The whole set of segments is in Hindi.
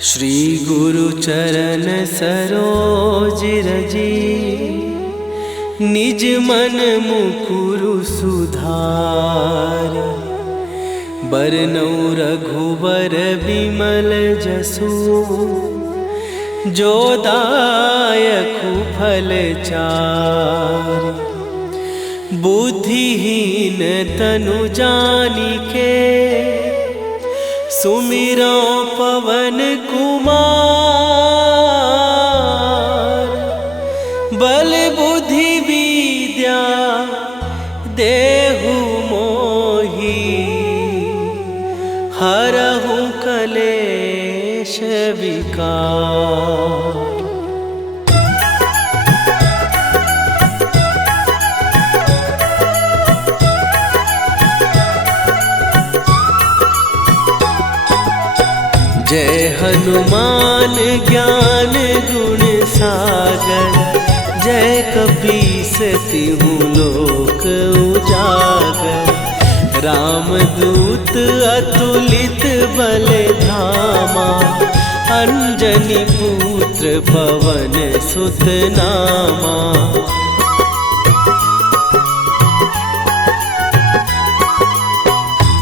श्री गुरु चरण सरोज रजी, निज मन मुकुरु सुधार। बरनउँ रघुबर बिमल जसु, जो दायकु फल चार। बुद्धिहीन तनु जानिके, सुमिरो पवन कुमार। बल बुद्धि विद्या देहु मोहि, हरहु कलेश विकार। जय हनुमान ज्ञान गुण सागर, जय कपीस तिहुँ लोक उजागर। रामदूत अतुलित बल धामा, अंजनी पुत्र पवन सुत नामा।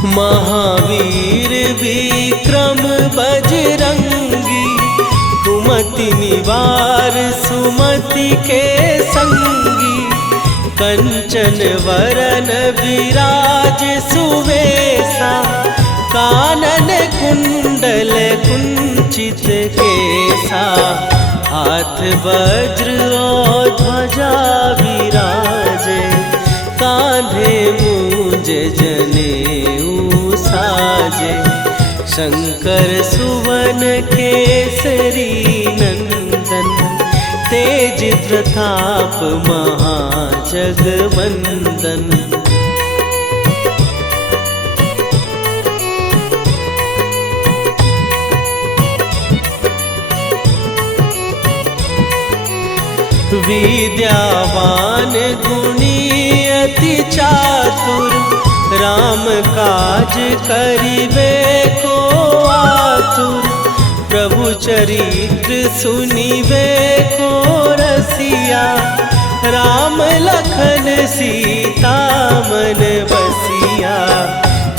महावीर विक्रम बजरंगी, कुमति निवार सुमति के संगी। कंचन वरन विराज सुवेशा, कानन कुंडल कुंचित केसा। हाथ वज्र और ध्वजा विराजे, कांधे मूंज जनेऊ साजे। शंकर सुवन केसरी नंदन, तेज प्रताप महाजगवंदन। विद्यावान गुणी अति चातुर, राम काज करिबे को आतुर। प्रभु चरित्र सुनिबे को रसिया, राम लखन सीता मन बसिया।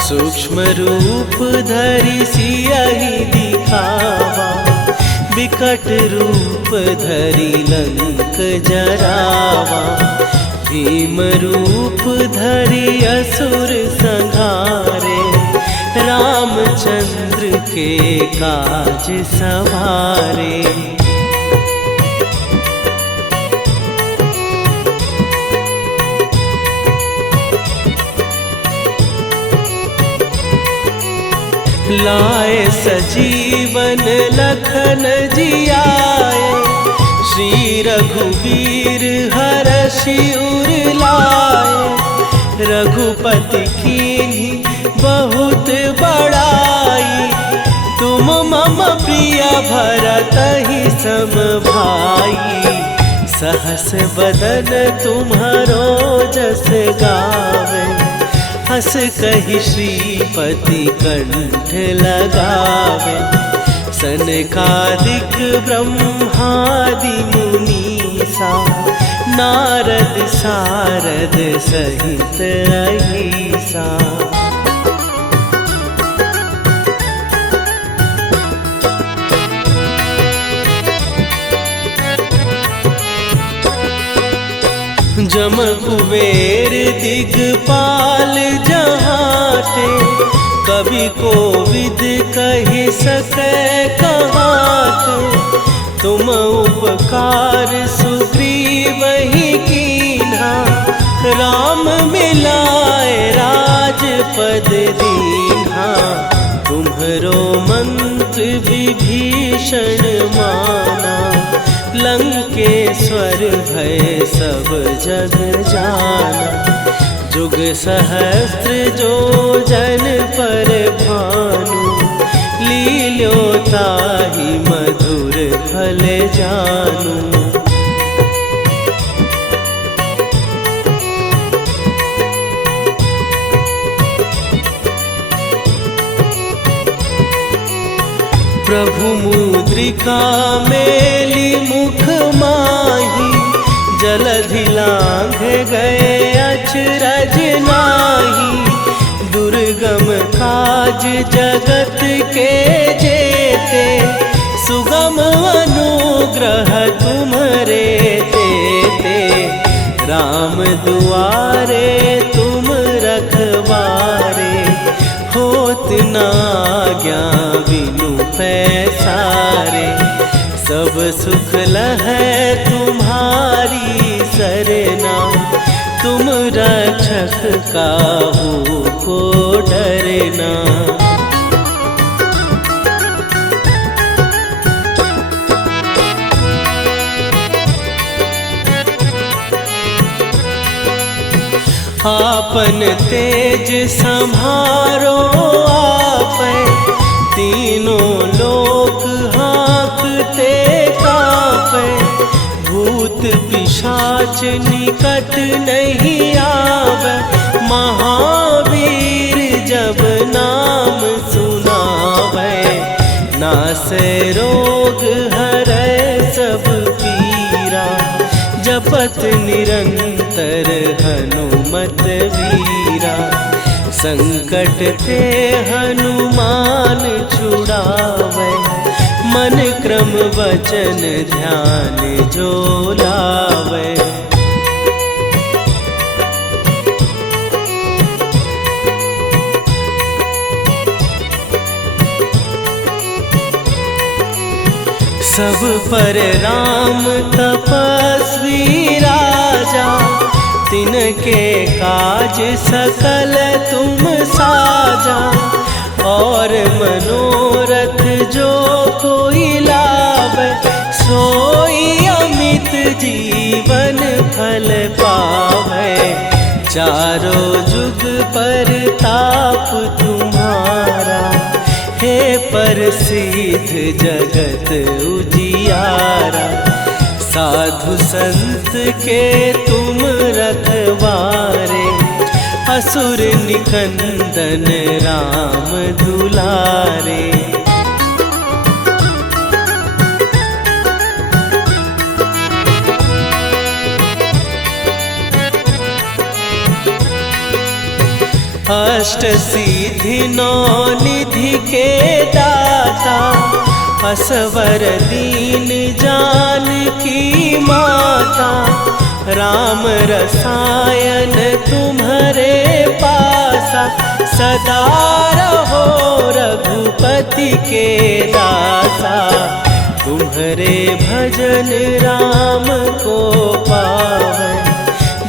सूक्ष्म रूप धरि सियहि दिखावा, विकट रूप धरि लंक जरावा। भीम रूप धरि असुर संहारे, रामचंद्र के काज सवारे। लाए सजीवन लखन जियाए, श्री रघुवीर हरषि उर लाए। रघुपति कीन्ही बहुत बड़ाई, तुम मम प्रिय भरतहि सम भाई। सहस बदन तुम्हारो जस गावे, हस कहि श्रीपति कंठ लगावे। सनकादिक ब्रह्मादि मुनीसा, नारद सारद सहित अहिसा। जम कुबेर दिगपाल जहाते, कवि कोविद कहि सकै कहाते। तुम उपकार सुग्रीवहि कीन्हा, राम मिलाए राजपद दीन्हा। तुम्हरो मंत्र विभीषण माना, लंकेश्वर भय सब जग जाना। जुग सहस्त्र जो जन पर भानु, लील्यो ताहि मधुर फल जानू। प्रभु मुद्रिका मेली मुख माही, जलधि लांघ गए अचरज नाही। दुर्गम काज जगत के जेते, सुगम अनुग्रह तुम्हरे तेते। राम दुआरे तुम रखवारे, होत न आज्ञा बिनु पैसारे। सब सुख लहै तुम्हारी सरना, तुम रक्षक काहू को डरना। आपन तेज संभारो आपै, तीनों लोक हाँकते कांपै। भूत पिशाच निकट नहीं आवे, महावीर जब नाम सुनावे। नासै रोग हरै सब पीरा, जपत निरंतर हनुमत वीरा। संकट ते हनुमान छुड़ावे, मन क्रम वचन ध्यान जो लावे। सब पर राम तपस्वी राजा, तिनके काज सकल तुम साजा। और मनोरथ जो कोई लावे, सोई अमित जीवन फल पावे। चारों जुग पर ताप तुम्हारा, हे प्रसिद्ध जगत उजियारा। साधु संत के तुम रखवारे, असुर निकंदन राम दुलारे। अष्ट सिद्धि नौ निधि के दाता, असवर दीन जानकी माता। राम रसायन तुम्हारे पासा, सदा रहो रघुपति के दासा। तुम्हारे भजन राम को पावे,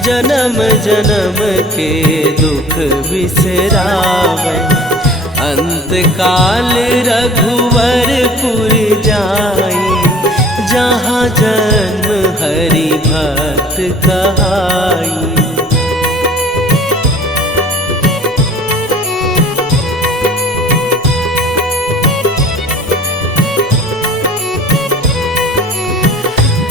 जन्म जन्म के दुख बिसरावे। अंत काल रघुवरपुर जाई, जहाँ जन्म हरि भक्त कहाई।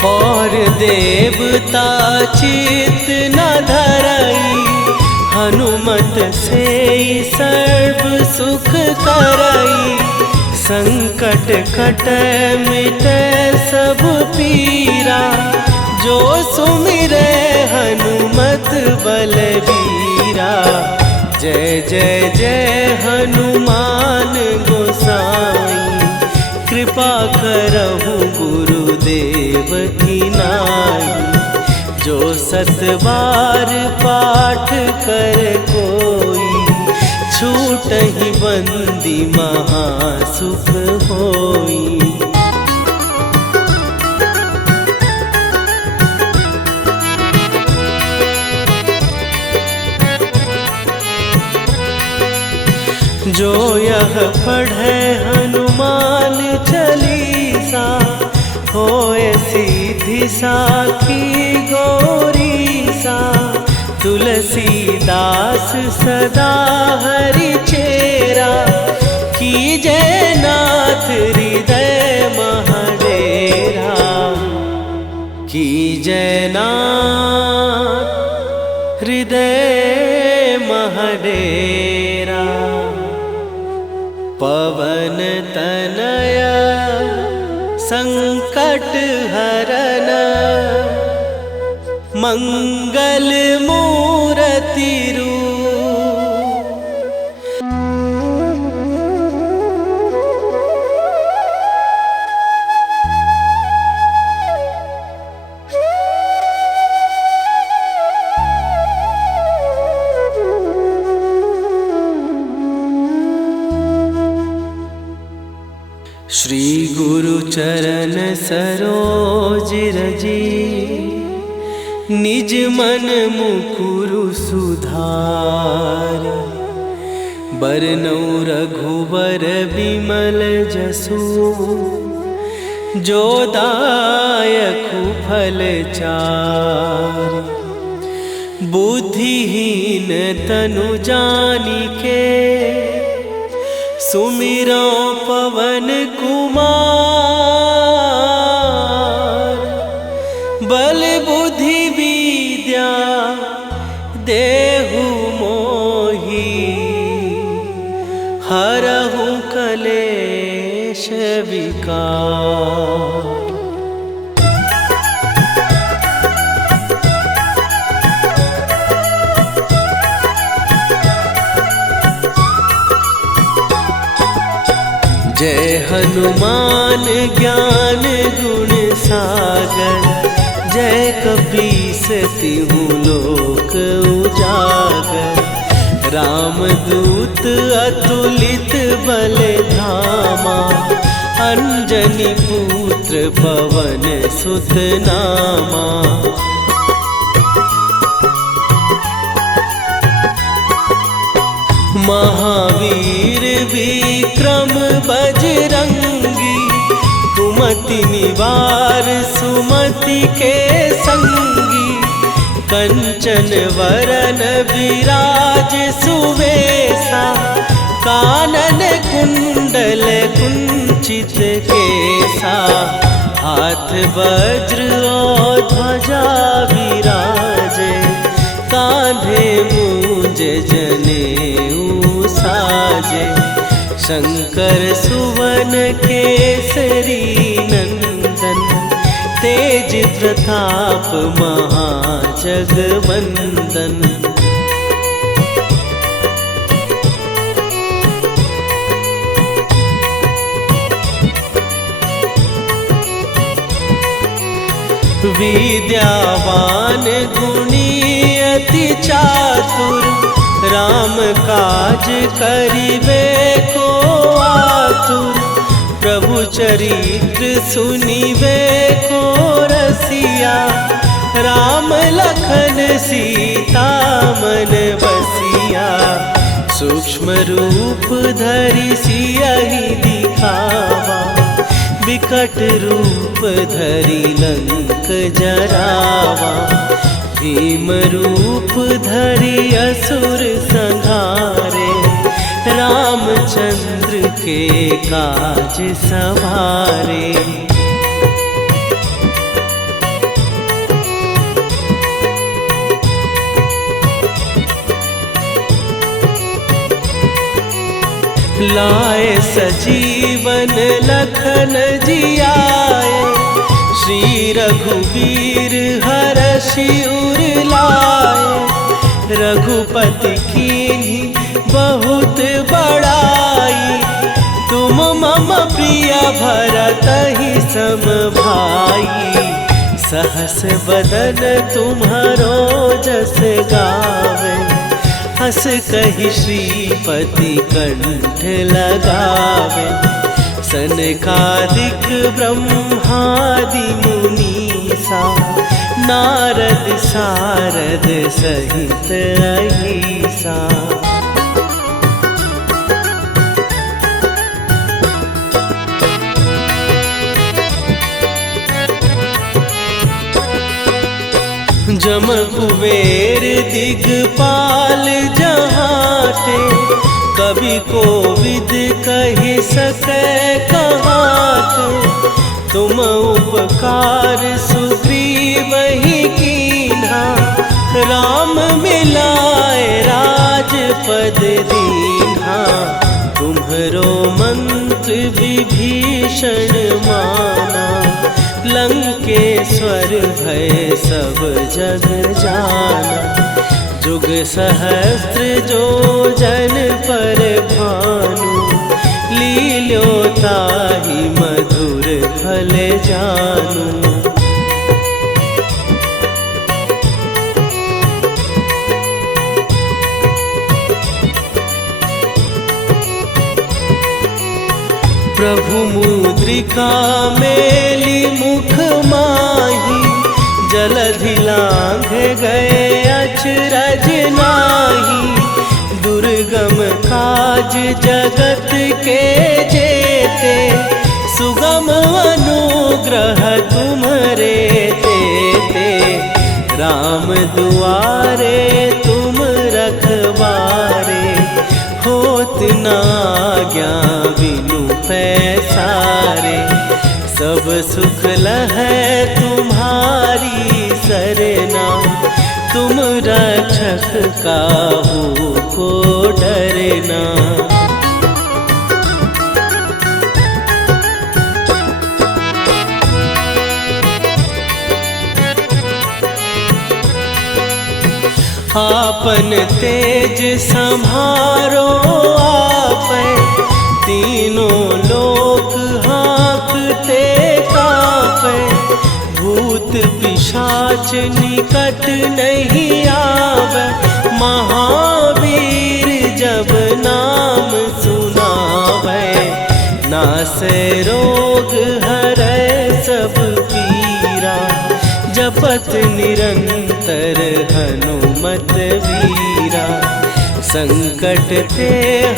और देवता चित न धरई, हनुमत से सर्व सुख करई। संकट कटै मिटै सब पीरा, जो सुमिरै हनुमत बलबीरा। जय जय जय हनुमान गोसाई, कृपा करहु गुरुदेव की नाई। जो सत बार पाठ कर कोई, छूटहि बंदी महासुख होई। जो यह पढ़े हनुमान चालीसा, होए सीधी साखी गौरीसा। तुलसीदास सदा हरि चेरा, कीजय नाथ हृदय महडेरा। कीजय नाथ हृदय महडेरा। पवन तनया संकट हरन मंगल मूर्ति रूप। श्री गुरु चरण सरोज रजी निज मन मुकुरु सुधार। बरनौ रघुबर बिमल जसु जो दायकु फल चार। बुद्धिहीन तनु जानिके सुमिरो पवन कुमार। बल बुद्धि विद्या देहु मोहि हरहु कलेश विकार। जय हनुमान ज्ञान गुण सागर। जय कपीस तिहु लोक उजागर। रामदूत अतुलित बल धामा। अंजनी पुत्र पवन सुत नामा। महावीर विक्रम बजरंगी। कुमति निवार सुमति के संगी। कंचन वरन विराज सुवेशा। कानन कुंडल कुंचित केसा। हाथ वज्र और ध्वजा विराजे। कांधे मूंज जनेऊ साजे। शंकर सुवन केसरी नंदन। तेज प्रताप महाजगवंदन। विद्यावान गुणी अति चातुर। राम काज करिबे को आतुर। प्रभु चरित्र सुनिबे को रसिया। राम लखन सीता मन बसिया। सूक्ष्म रूप धरि सियहि दिखावा। विकट रूप धरि लंक जरावा। भीम रूप धरि असुर संहारे। रामचंद्र के काज सवारे। लाए सजीवन लखन जियाए। श्री रघुवीर हरषि उर लाए। रघुपति कीन्ही बहुत बड़ाई। तुम मम प्रिय भरतहि सम भाई। सहस बदन तुम्हारो जस गावे। हस कहि श्रीपति कंठ लगावे। सनकादिक ब्रह्मादि मुनीसा। नारद सारद सहित अहिसा। जम कुबेर दिगपाल जहाते। कवि कोविद कहि सकै कहाते। तुम उपकार सुग्रीवहि कीन्हा। राम मिलाए राजपद दीन्हा। तुम्हरो विभीषण माना, लंकेश्वर भय सब जग जाना। जुग सहस्त्र जो जन पर भानु, लील्यो ताहि मधुर फल जानू। प्रभु मुद्रिका मेली मुख माही, जलधि लांघ गए अचरज नाही। दुर्गम काज जगत के जेते, सुगम अनुग्रह तुम्हरे तेते। राम दुआरे तुम रखवारे, होत न आज्ञा बिनु पैसारे। सब सुख लहै तुम्हारी सरना, तुम रक्षक काहू को डरना। आपन तेज संभारो आपै, तीनों लोक हाँकते कांपै। भूत पिशाच निकट नहीं आवे, महावीर जब नाम सुनावे। नासै रोग हरै सब पीरा, जपत निरंतर हनुमत वीरा। संकट ते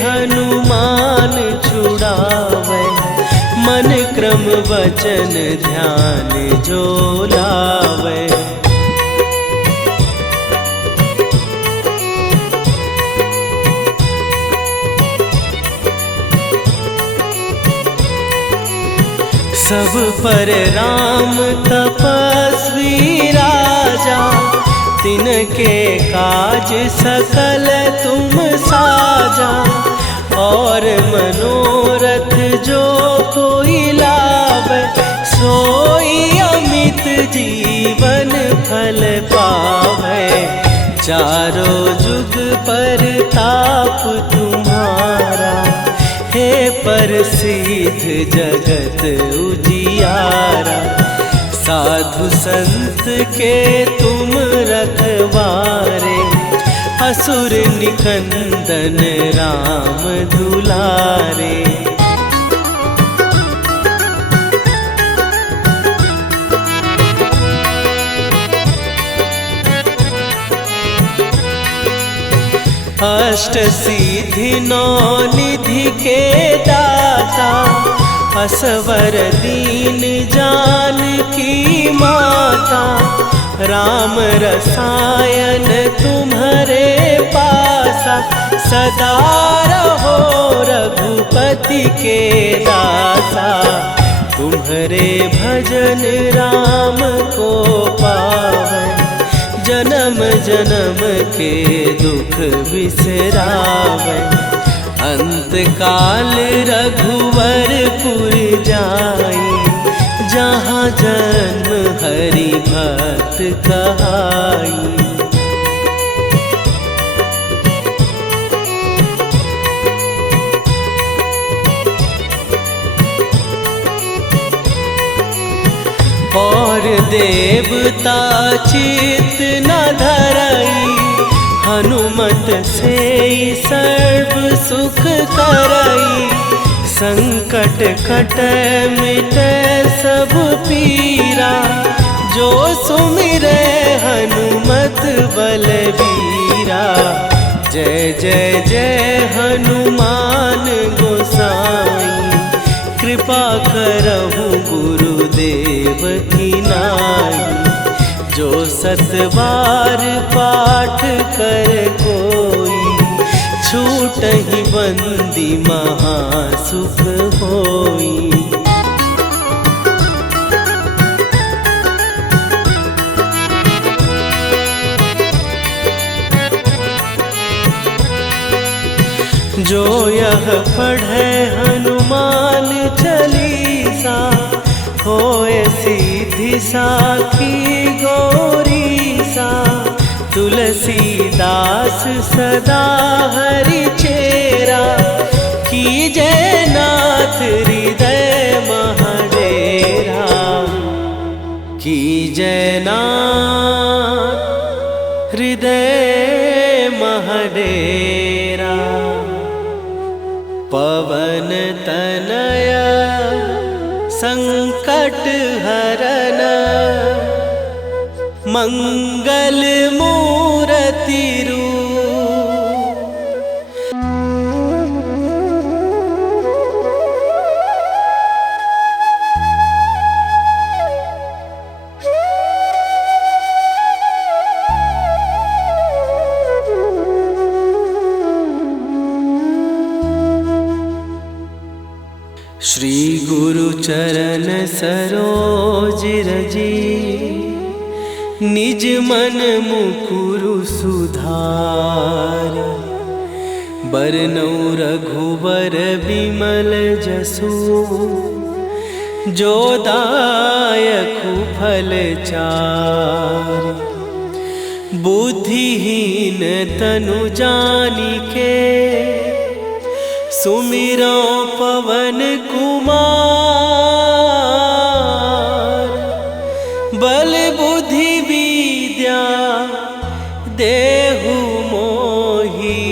हनुमान छुड़ावे, मन क्रम वचन ध्यान जो लावे। सब पर राम तपस्वी राजा, तिनके काज सकल तुम साजा। और मनोरथ जो कोई लावे, सोई अमित जीवन फल पावे। चारों जुग पर ताप तुम्हारा, हे प्रसिद्ध जगत उजियारा। साधु संत के तुम रखवारे, असुर निकंदन राम दुलारे। अष्ट सिद्धि नौ निधि के दाता, असवर दीन जानकी माता। राम रसायन तुम्हारे पासा, सदा रहो रघुपति के दासा। तुम्हारे भजन राम को पावै, जन्म जन्म के दुख बिसरावे। अंत काल रघुवरपुर जाई, जहाँ जन्म हरि भक्त कहाई। और देवता चित न धरई, हनुमत से सर्व सुख करई। संकट कटै मिटै सब पीरा, जो सुमिरै हनुमत बलबीरा। जय जय जय हनुमान गोसाई, कृपा करहु गुरुदेव की नाई। जो सत बार पाठ कर कोई, छूटहि बंदी महासुख होई। जो यह पढ़े हनुमान रिद्धि साखी गौरी सा, तुलसीदास सदा हरि चेरा, की जयनाथ हृदय महडेरा, की जयनाथ हृदय महडेरा। पवन तनया संकट हरन, मंगल मूर्ति रूप। श्री गुरु चरण सरोज रजी, निज मन मुकुरु सुधार। बरनौ रघुबर बिमल जसु, जो दायकु फल चार। बुद्धिहीन तनु जानिके, सुमिरो पवन कुमार। बल बुद्धि विद्या देहु मोहि,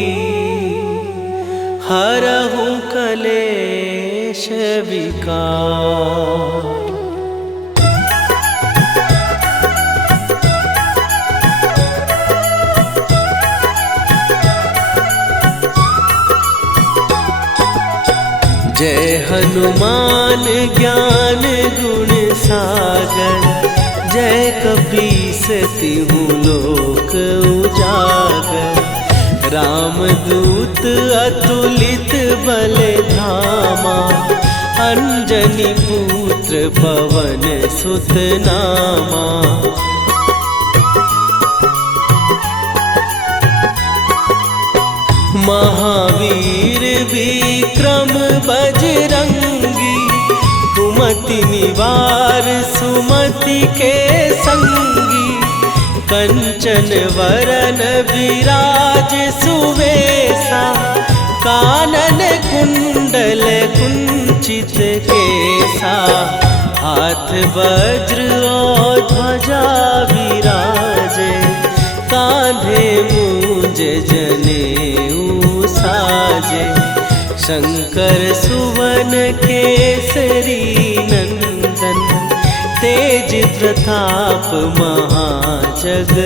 हरहु कलेश विकार। जय हनुमान ज्ञान गुण सागर, जय कपीस तिहु लोक उजागर। रामदूत अतुलित बल धामा, अंजनी पुत्र पवन सुत नामा। महावीर विक्रम बजरंगी, कुमति निवार सुमति के संगी। कंचन वरन विराज सुवेशा, कानन कुंडल कुंचित केसा। हाथ वज्र और ध्वजा विराजे, कांधे मूंज जनेऊ साजे। शंकर सुवन केसरी नंदन, तेज प्रताप महाजगवंदन।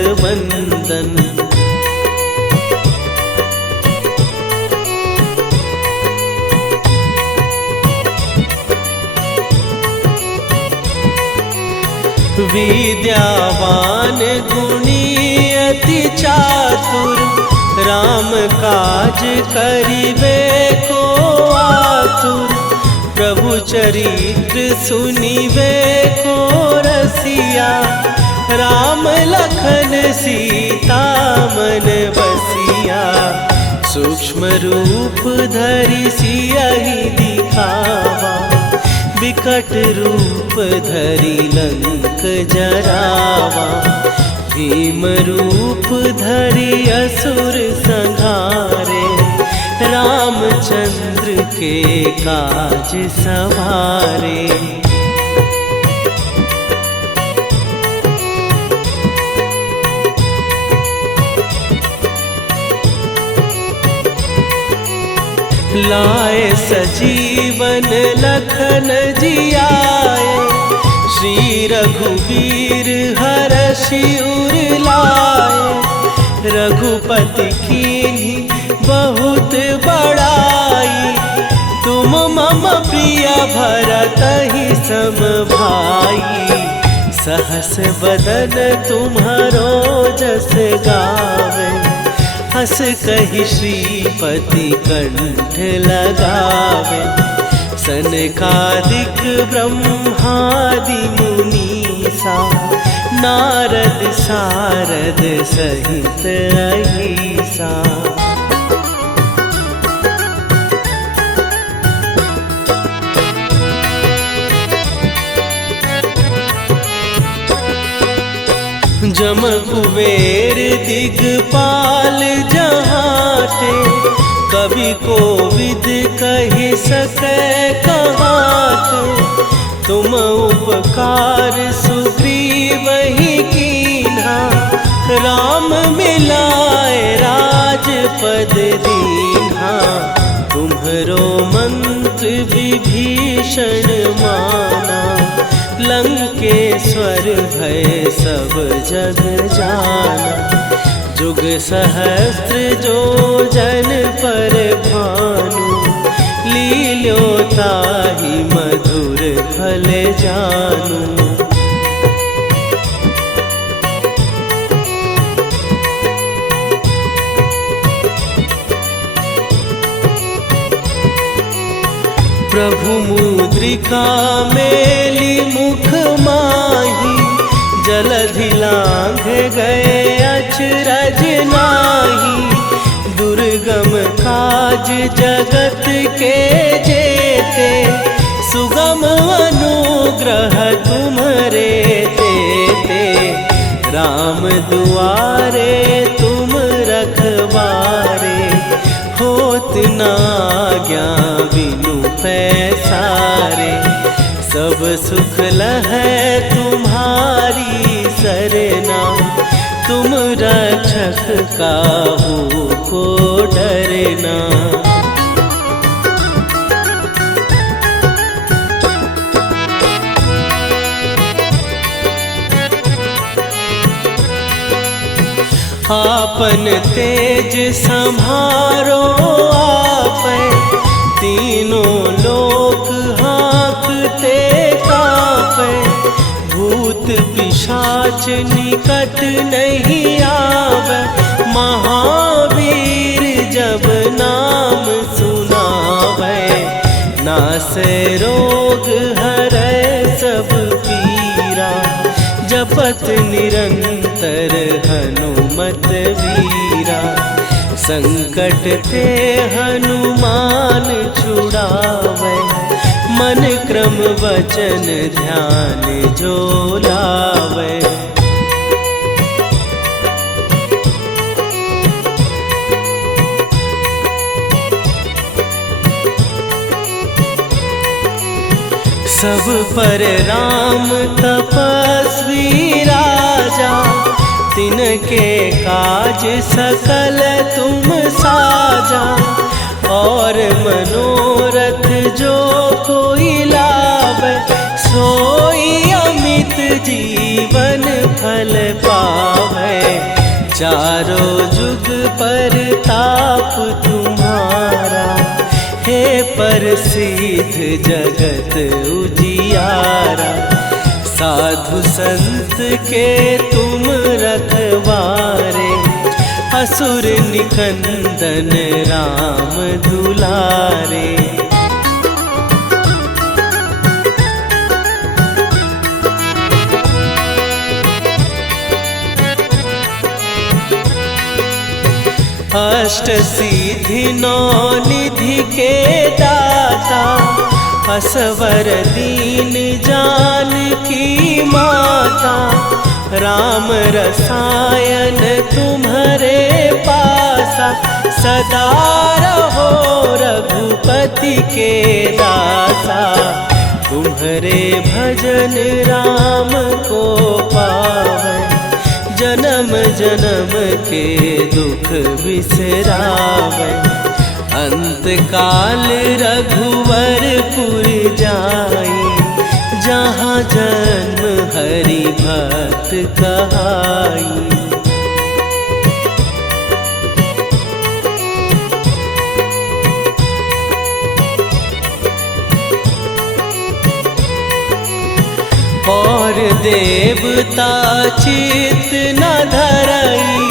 विद्यावान गुणी अति चातुर, राम काज करिबे को आतुर। प्रभु चरित्र सुनिबे को रसिया, राम लखन सीता मन बसिया। सूक्ष्म रूप धरि सियहि दिखावा, विकट रूप धरि लंक जरावा। भीम रूप धरि असुर संहारे, रामचंद्र के काज सवारे। लाए सजीवन लखन जियाए, श्री रघुवीर हरषि उर लाए। रघुपति कीन्ही बहुत बड़ाई, तुम मम प्रिय भरतहि सम भाई। सहस बदन तुम्हारो जस गावे, हस कहि श्रीपति कंठ लगावे। सनकादिक ब्रह्मादि मुनीसा, नारद सारद सहित अहिसा। जम कुबेर दिगपाल जहाते, कवि कोविद कहि सकै कहाते। तुम उपकार सुग्रीवहि कीन्हा, राम मिलाए राजपद दीन्हा। तुम्हरो मंत्र विभीषण माना, लंकेश्वर भय सब जग जाना। जुग सहस्त्र जो जन पर भानु, लील्यो ताहि मधुर फल जानू। प्रभु मुद्रिका मेली मुख माही, जलधि लांघ गए अचरज नाही। दुर्गम काज जगत के जेते, सुगम अनुग्रह तुम्हरे तेते। राम दुआरे तुम रखवारे, होत न आज्ञा बिनु पैसारे। सब सुख लहै तुम्हारी सरना, तुम रक्षक काहू को डरना। आपन तेज सम्हारो आपै, तीनों लोक हाँकते काँपै। भूत पिशाच निकट नहीं आवे, महावीर जब नाम सुनावे। नासै रोग हरै सब पीरा, जपत निरंतर हनुमत वीरा। संकट ते हनुमान छुड़ावे, मन क्रम वचन ध्यान जो लावे। सब पर राम तपस्वी राजा, तिनके काज सकल तुम साजा। और मनोरथ जो कोई लावे, सोई अमित जीवन फल पावे। चारों जुग पर ताप तुम्हारा, हे प्रसिद्ध जगत उजियारा। साधु संत के तुम रखवारे, असुर निकंदन राम दुलारे। अष्ट सिद्धि नौ निधि के दाता, असवर दीन जानकी माता। राम रसायन तुम्हारे पासा, सदा रहो रघुपति के दासा। तुम्हारे भजन राम को पावै, जन्म जन्म के दुख बिसरावै। अंत काल रघुवरपुर जाई, जहाँ जन्म हरि भक्त कहाई। और देवता चित न धरई,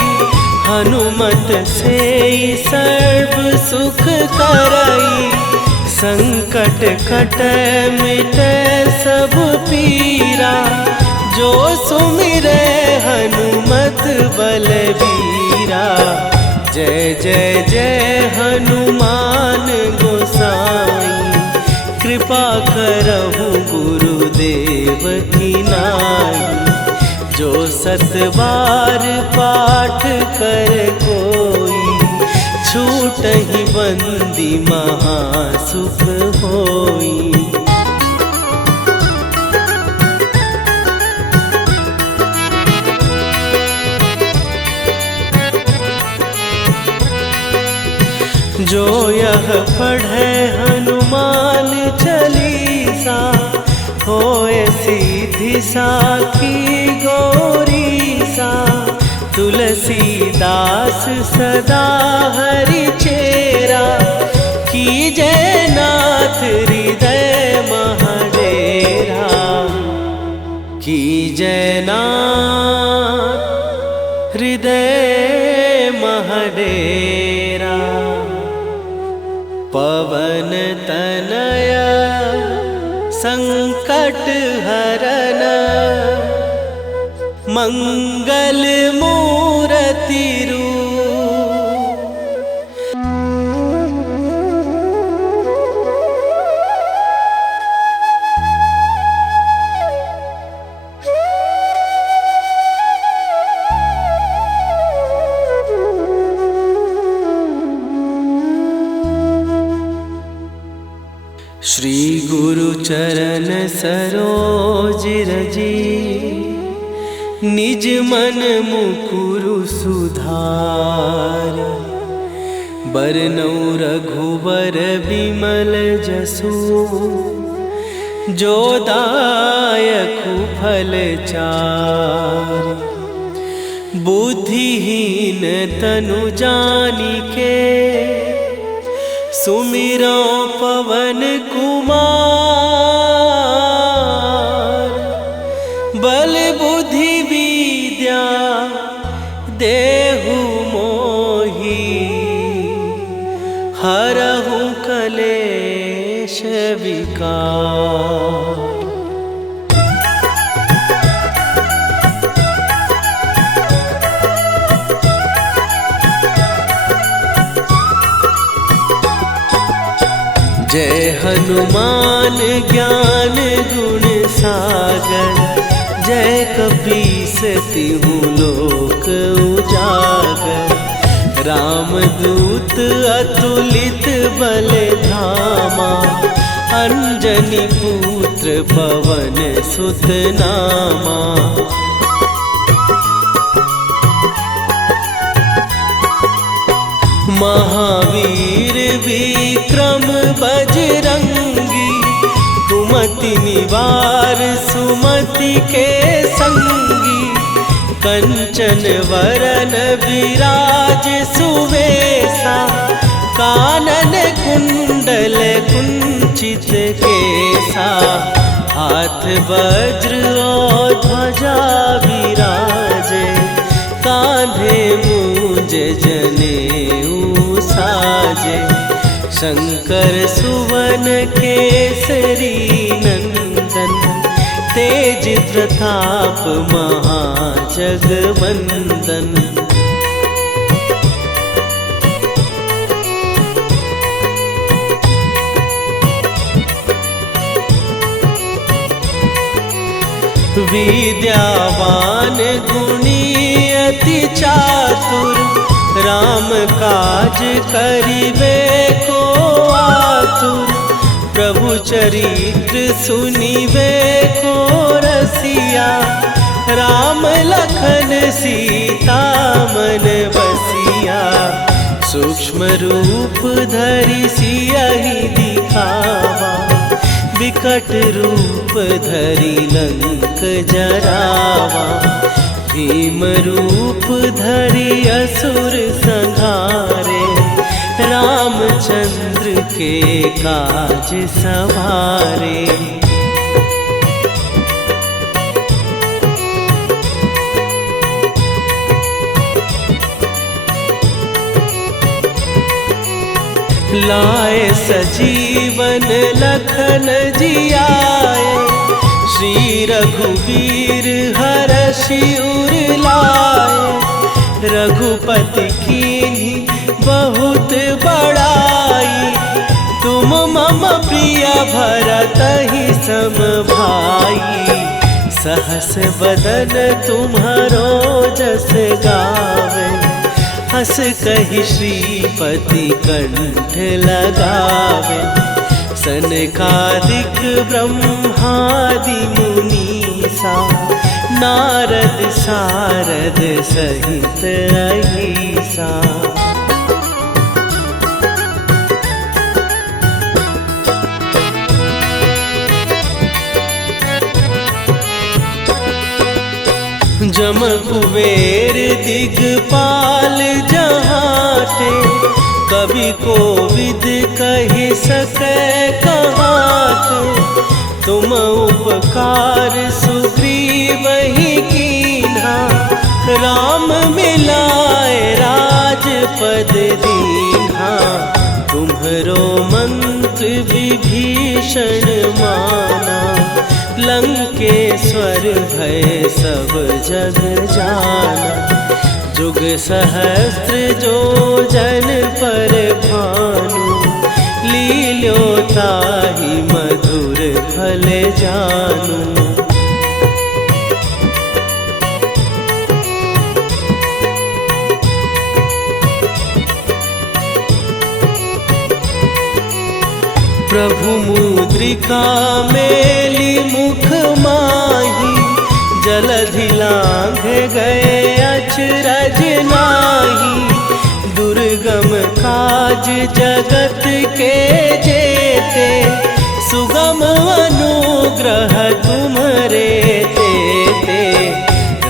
हनुमत से सर्व सुख करई। संकट कटै मिटै सब पीरा, जो सुमिरै हनुमत बलबीरा। जय जय जय हनुमान गोसाई, कृपा करहु गुरुदेव की नाई। जो 7 बार पाठ कर कोई, छूटहि बंदी महासुख होई। जो यह पढ़े हनुमान चालीसा, होए सीधी साखी गौरीसा। तुलसीदास सदा हरि चेरा, कीजय नाथ हृदय महडेरा। कीजय नाथ हृदय महडेरा। पवन तनया संकट हरन, मंगल मूर्ति रूप। श्री गुरु चरण सरोज रजी, निज मन मुकुरु सुधार। बरनौ रघुबर बिमल जसु, जो दायकु फल चार। बुद्धिहीन तनु जानिके, सुमिरो पवन कुमार। बल बुद्धि विद्या देहु मोहि, हरहु कलेश विकार। जय हनुमान ज्ञान गुण सागर, जय कपीस तिहु लोक उजागर। रामदूत अतुलित बल धामा, अंजनी पुत्र पवन सुत नामा। महावीर विक्रम बजरंगी, कुमति निवार सुमति के संगी। कंचन वरन विराज सुवेशा, कानन कुंडल कुंचित केसा। हाथ वज्र और ध्वजा विराजे, कांधे मूंज जनेऊ साजे। शंकर सुवन केसरी नंदन, तेज प्रताप महाजगवंदन। विद्यावान गुणी अति चातुर, राम काज करिबे को आतुर। प्रभु चरित्र सुनिबे को रसिया, राम लखन सीता मन बसिया। सूक्ष्म रूप धरि सियहि दिखावा, विकट रूप धरि लंक जरावा। भीम रूप धरि असुर संहारे, रामचंद्र के काज सवारे। लाए सजीवन लखन जियाए, श्री रघुवीर हरषि उर लाए। रघुपति कीन्ही बहुत बड़ाई, तुम मम प्रिय भरतहि सम भाई। सहस बदन तुम्हारो जस गावे, हस कहि श्रीपति कंठ लगावे। सनकादिक ब्रह्मादि मुनीसा, नारद सारद सहित अहिसा। जम कुबेर दिगपाल जहाँ थे, कवि कोविद कहि सकै कहाते। तुम उपकार सुग्रीव ही कीन्हा, राम मिलाए राजपद दीन्हा। तुम्हरो मंत्र विभीषण माना, लंकेश्वर भय सब जग जाना। जुग सहस्त्र जो जन पर भानु, लील्यो ताहि मधुर फल जानू। प्रभु मुद्रिका मेली मुख माही, जलधि लांघ गए अचरज नाही। दुर्गम काज जगत के जेते, सुगम अनुग्रह तुम्हरे तेते।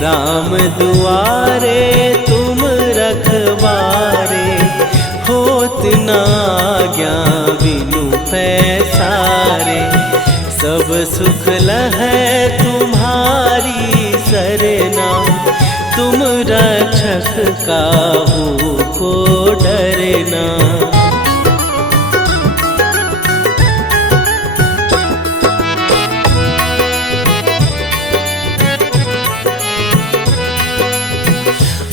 राम दुआरे तुम रखवारे, होत न आज्ञा बिनु पैसारे। सब सुख लहै तुम्हारी सरना, तुम रक्षक काहू को डरना।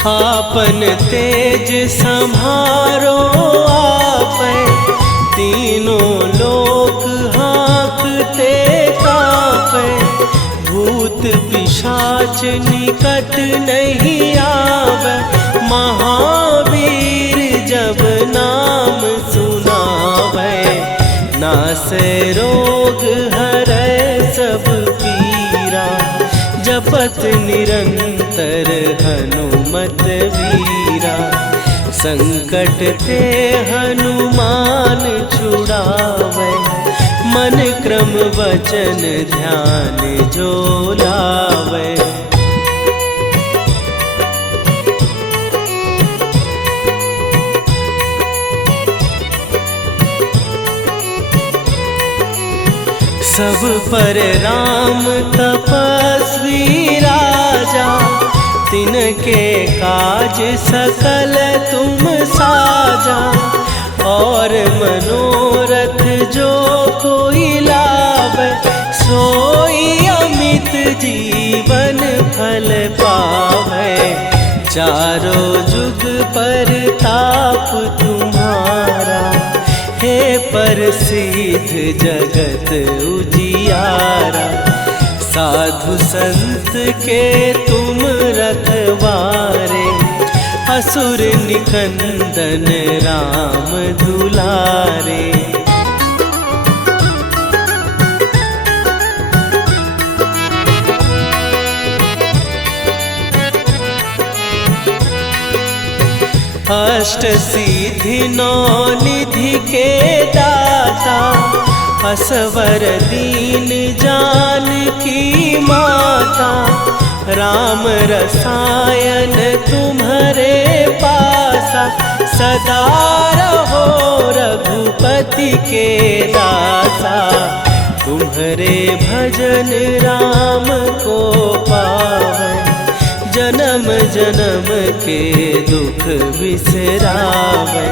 आपन तेज सम्हारो आपै, तीनों लोक हाँकते कांपै। भूत पिशाच निकट नहीं आवे, महावीर जब नाम सुनावे। नासै रोग हरै सब पीरा, जपत निरंतर हनुमत वीरा। संकट ते हनुमान छुड़ावे, मन क्रम वचन ध्यान जो लावे। सब पर राम तपस्वी राजा, तिनके काज सकल तुम साजा। और मनोरथ जो कोई लावे, सोई अमित जीवन फल पावे। चारों जुग पर ताप तुम्हारा, हे प्रसिद्ध जगत उजियारा। साधु संत के तुम रखवारे, असुर निकंदन राम दुलारे। अष्ट सिद्धि नौ निधि के दाता, असवर दीन जानकी माता। राम रसायन तुम्हारे पासा, सदा रहो रघुपति के दासा। तुम्हारे भजन राम को पावै, जन्म जन्म के दुख बिसरावे।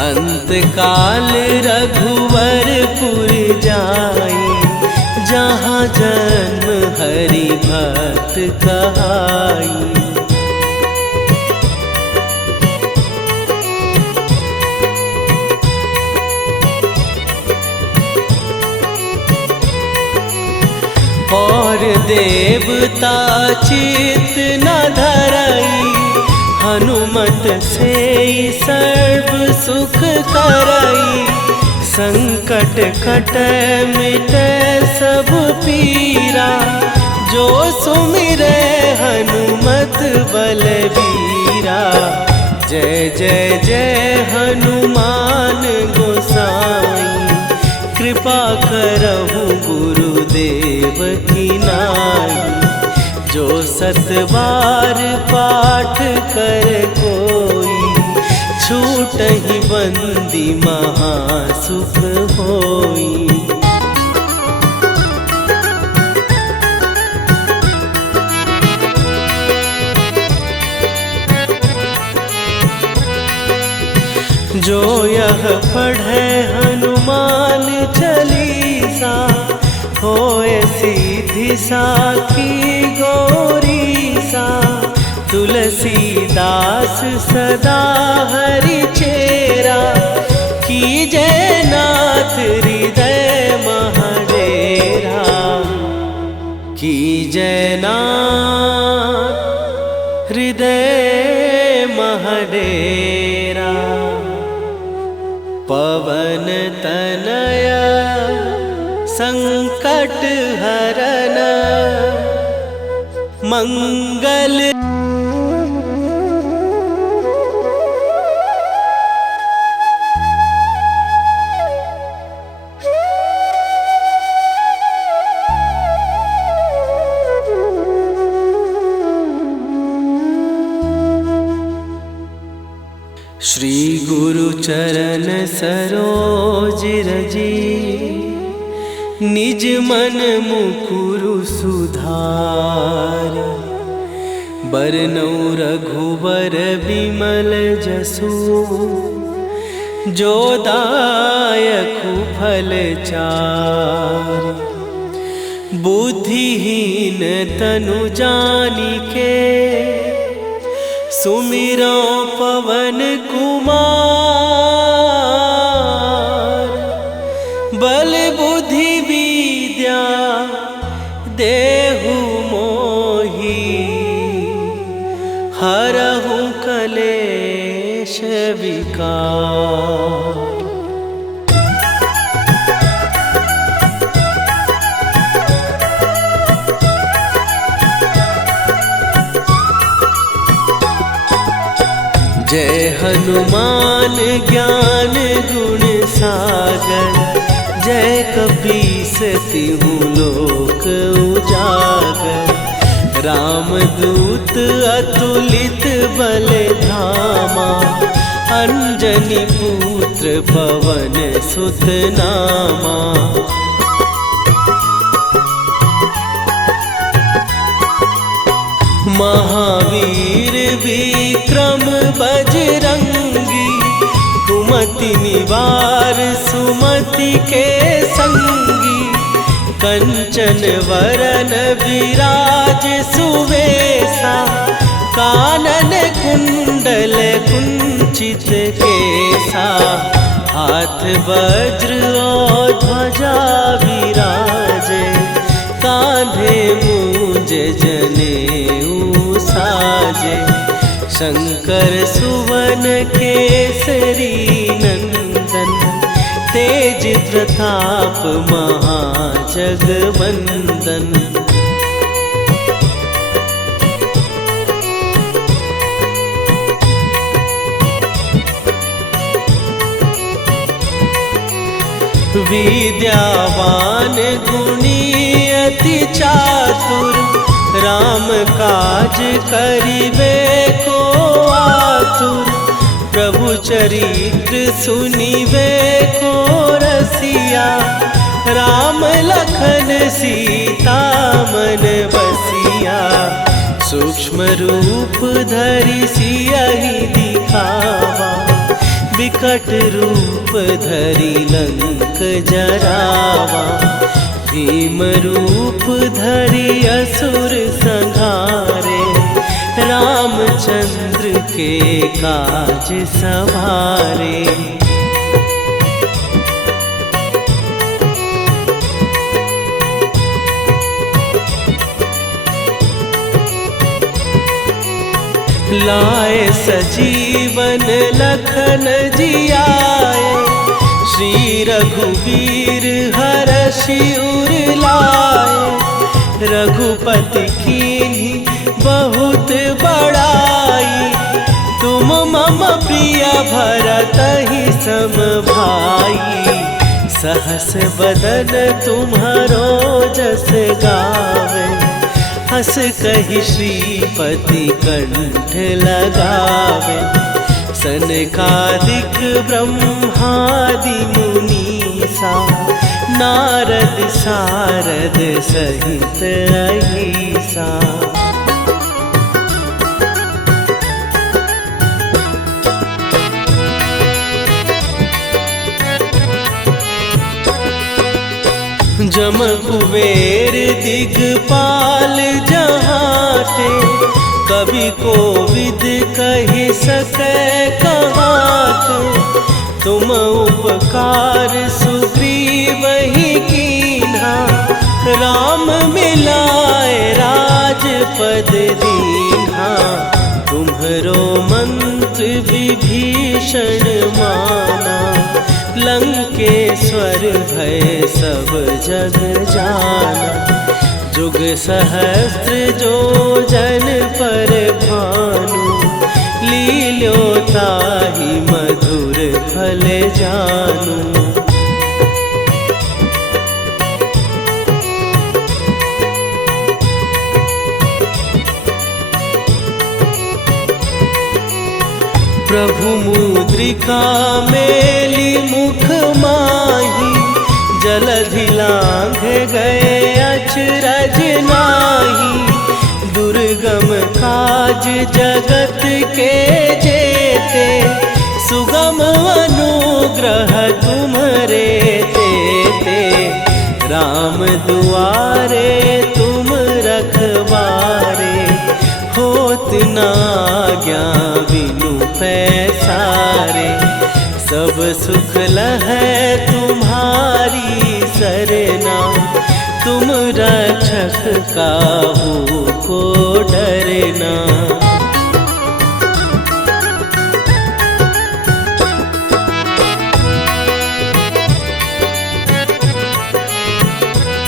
अंत काल रघुवरपुर जाई, जहाँ जन्म हरि भक्त कहाई। और देवता चित न धरई, हनुमत से सर्व सुख करई। संकट कटै मिटै सब पीरा, जो सुमिरै हनुमत बलबीरा। जय जय जय हनुमान गोसाई, कृपा करहु गुरुदेव की नाई। जो सत बार पाठ कर कोई, छूटहि बंदी महासुख होई। जो यह पढ़े हनुमान चालीसा, होए सीधी साखी गौरीसा। तुलसीदास सदा हरि चेरा, कीजै नाथ हृदय महडेरा। कीजै नाथ हृदय महडेरा। पवन तनया संकट हरन, मंगल। श्री गुरु चरण सरोज रजी, निज मन मुकुरु सुधार। बरनउँ रघुबर बिमल जसु, जो दायकु फल चार। बुद्धिहीन तनु जानिके, सुमिरो पवन कुमार। बल बुद्धि विद्या देहु मोहि, हरहु कलेश विकार। जय हनुमान ज्ञान गुण सागर, जय कपीस तिहु लोक उजागर। रामदूत अतुलित बल धामा, अंजनी पुत्र पवन सुत नामा। महावीर विक्रम बजरंगी, कुमति निवार सुमति के संगी। कंचन वरन विराज सुवेशा, कानन कुंडल कुंचित केसा। हाथ वज्र और ध्वजा विराजे, कांधे मूंज जनेऊ साजे। शंकर सुवन केसरी नंदन, तेज प्रताप महाजगवंदन। विद्यावान गुणी अति चातुर, राम काज करिबे को आतुर। प्रभु चरित्र सुनिबे को रसिया, राम लखन सीता मन बसिया। सूक्ष्म रूप धरि सियहि दिखावा, विकट रूप धरि लंक जरावा। भीम रूप धरि असुर संहारे, रामचंद्र के काज सवारे। लाए सजीवन लखन जियाए, श्री रघुवीर हरषि उर लाए। रघुपति कीन्ही बहुत बड़ाई, तुम मम प्रिय भरतहि सम भाई। सहस बदन तुम्हारो जस गावे, हस कहि श्रीपति कंठ लगावे। सनकादिक ब्रह्मादि मुनीसा, नारद सारद सहित अहिसा। जम कुबेर दिगपाल जहाते, कवि कोविद कहि सकै कहाते। तुम उपकार सुग्रीवहि कीन्हा, राम मिलाए राजपद दीन्हा। तुम्हरो मंत्र विभीषण माना, लंकेश्वर भय सब जग जाना। जुग सहस्त्र जो जन पर भानु, लील्यो ताहि मधुर फल जानू। प्रभु मुद्रिका मेली मुख माही, जलधि लांघ गए अचरज नाही। दुर्गम काज जगत के जेते, सुगम अनुग्रह तुम्हरे तेते। राम दुआरे तुम रखवारे, होत न आज्ञा बिनु पैसारे। सब सुख लहै तुम्हारी सरना, तुम रक्षक काहू को डरना।